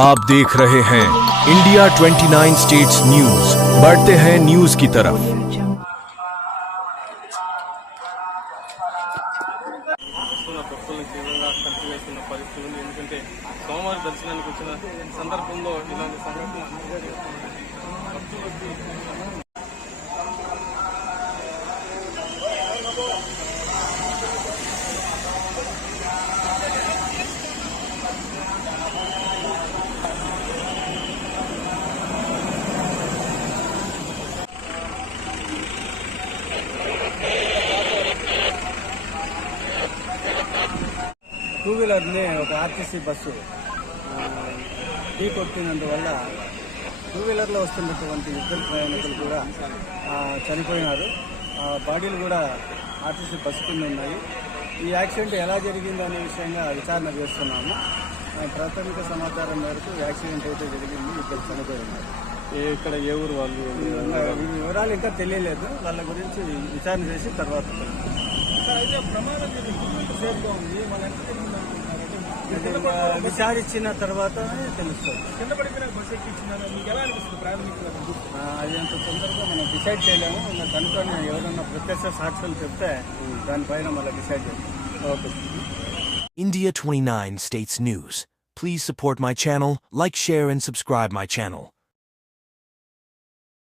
आप देख रहे हैं इंडिया 29 स्टेट्स न्यूज। बढ़ते हैं न्यूज की तरफ। భక్తులను తీవ్రంగా కలిపివేస్తున్న పరిస్థితి ఉంది. ఎందుకంటే సోమవారం దర్శనానికి వచ్చిన సందర్భంలో ఇలాంటి సంఘటన భక్తులకి టూ వీలర్ని ఒక ఆర్టీసీ బస్సు ఢీ కొట్టినందువల్ల టూ వీలర్లో వస్తున్నటువంటి ఇద్దరు ప్రయాణికులు కూడా చనిపోయినారు. బాడీలు కూడా ఆర్టీసీ బస్సు కింద ఉన్నాయి. ఈ యాక్సిడెంట్ ఎలా జరిగిందో అనే విషయంగా విచారణ చేస్తున్నాము. ప్రాథమిక సమాచారం మేరకు యాక్సిడెంట్ అయితే జరిగింది, ఇద్దరు చనిపోయినారు. ఇక్కడ ఏ ఊరు వాళ్ళు వివరాలు ఇంకా తెలియలేదు. వాళ్ళ గురించి విచారణ చేసి తర్వాత విచారించిన తర్వాతనే తెలుస్తుంది. కింద పడిపోయిన బస్సు ఎక్కించినారు. మీకు ఎలా అనిపిస్తుంది ప్రాథమికంగా? అది అంత తొందరగా మనం డిసైడ్ చేయలేము. కనుకొని ఎవరన్నా ప్రత్యక్ష సాక్షులు చెప్తే దానిపైన మళ్ళీ డిసైడ్ చేస్తాం. Okay. India 29 States News. Please support my channel, like, share and subscribe my channel.